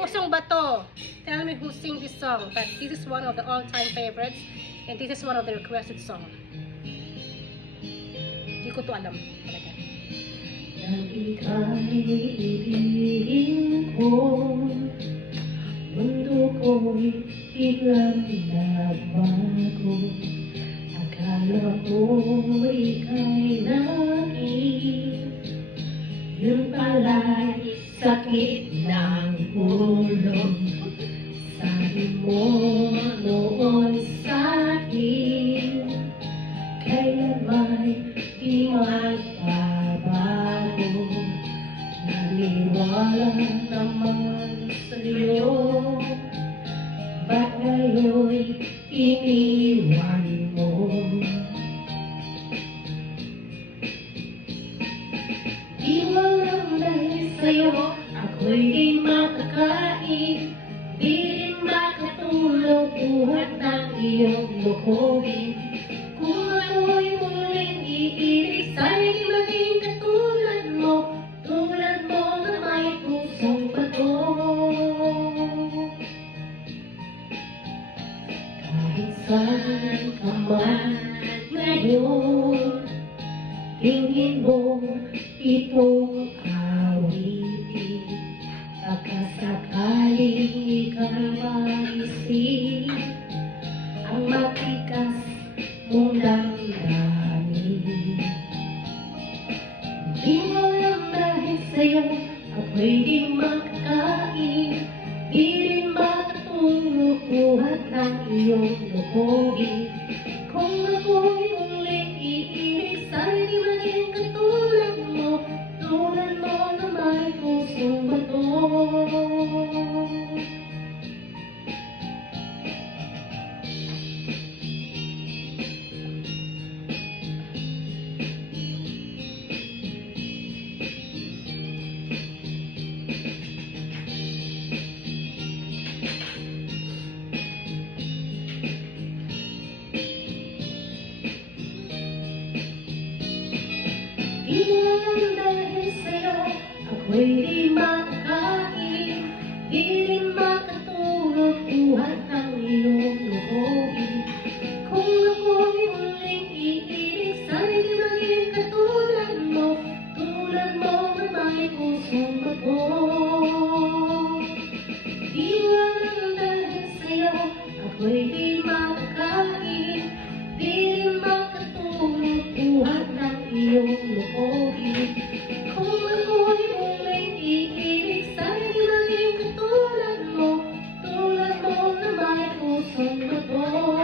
Pusong Bato. Tell me who sing this song. But this is one of the all-time favorites. And this is one of the requested song. Hindi ko to alam talaga. Nang ika'y ibigin ko, mundo ko'y biglang nagbago. Akala ko ika'y naging, yun pala'y sakit ng ulo. Sabi mo noon sa'kin, kailan ba'y di magbabago? Naniwala naman sa'yo, ba't ngayon'y iniwan mo? Di mo lang dahil sa'yo, ako'y di makakain, di rin makatulog buhat ng iyong lokohin. Kung ako'y muling iibig, sana'y di maging katulad mo na may pusong bato. Kahit saan ka man ngayon, tingin mo itong awitin. Baka sakaling ika'y maisip ang matikas mong damdamin. Di mo lang dahil sa'yo, ako'y di makakain, di rin makatulog buhat ng iyong lokohin. Kung ako'y muling iibig, sana'y di maging katulad mo na may pusong bato. Di mo lang dahil sa'yo, ako'y di makakain, di rin makatulog buhat ng iyong lokohin. Kung ako'y muling iibig, sana'y di maging katulad mo na may pusong bato. Di mo lang dahil sa'yo, ako'y di makakain, di rin makatulog buhat ng iyong lokohin. Kung ako'y muling iibig, sana'y di maging katulad mo na may pusong bato.